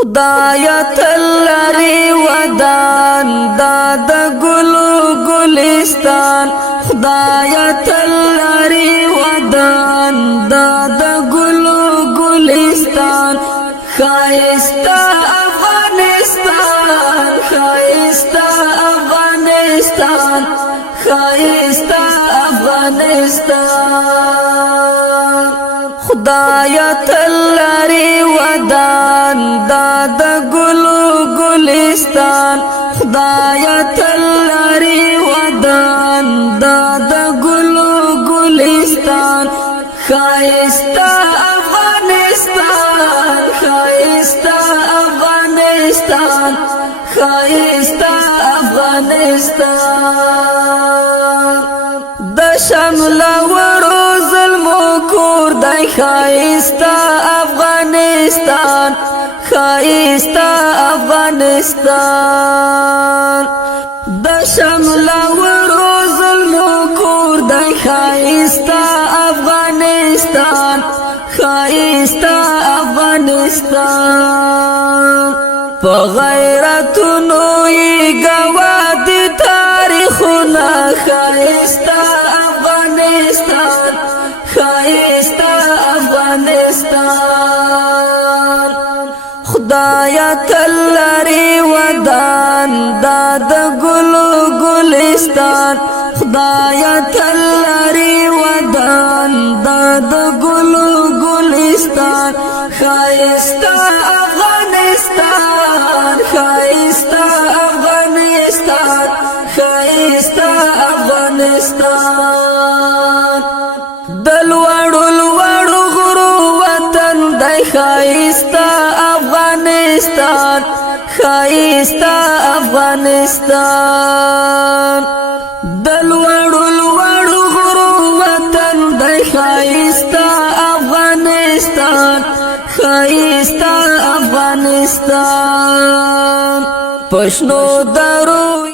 خدایا تلری ودان داد گلو گلستان خدایا تلری ودان داد گلو گلستان خایستا افغانستان خایستا افغانستان خایستا افغانستان خدایا تلری ودان داد گلو گلستان خدایا تلری ودان داد گلو گلستان خایستا افغانستان خایستا افغانستان خایستا افغانستان د شمل ورو ظلمو کور دای خایستا افغانستان خایستا افغانستان د شمل ورو ظلمو کور دای خایستا افغانستان خایستا افغانستان په غیرتونو یې گواه دي تاریخونه خایستا افغانستان خایستا افغانستان خدایا تلری ودان داد گلو گلستان خدایا تلری ودان داد گلو گلستان خایستا افغانستان خایستا افغانستان خایستا افغانستان دلوړو لوړو غرو وطن دای خایستا افغانستان خایستا افغانستان دلوړو لوړو غرو وطن دای خایستا افغانستان خایستا افغانستان پښنو درو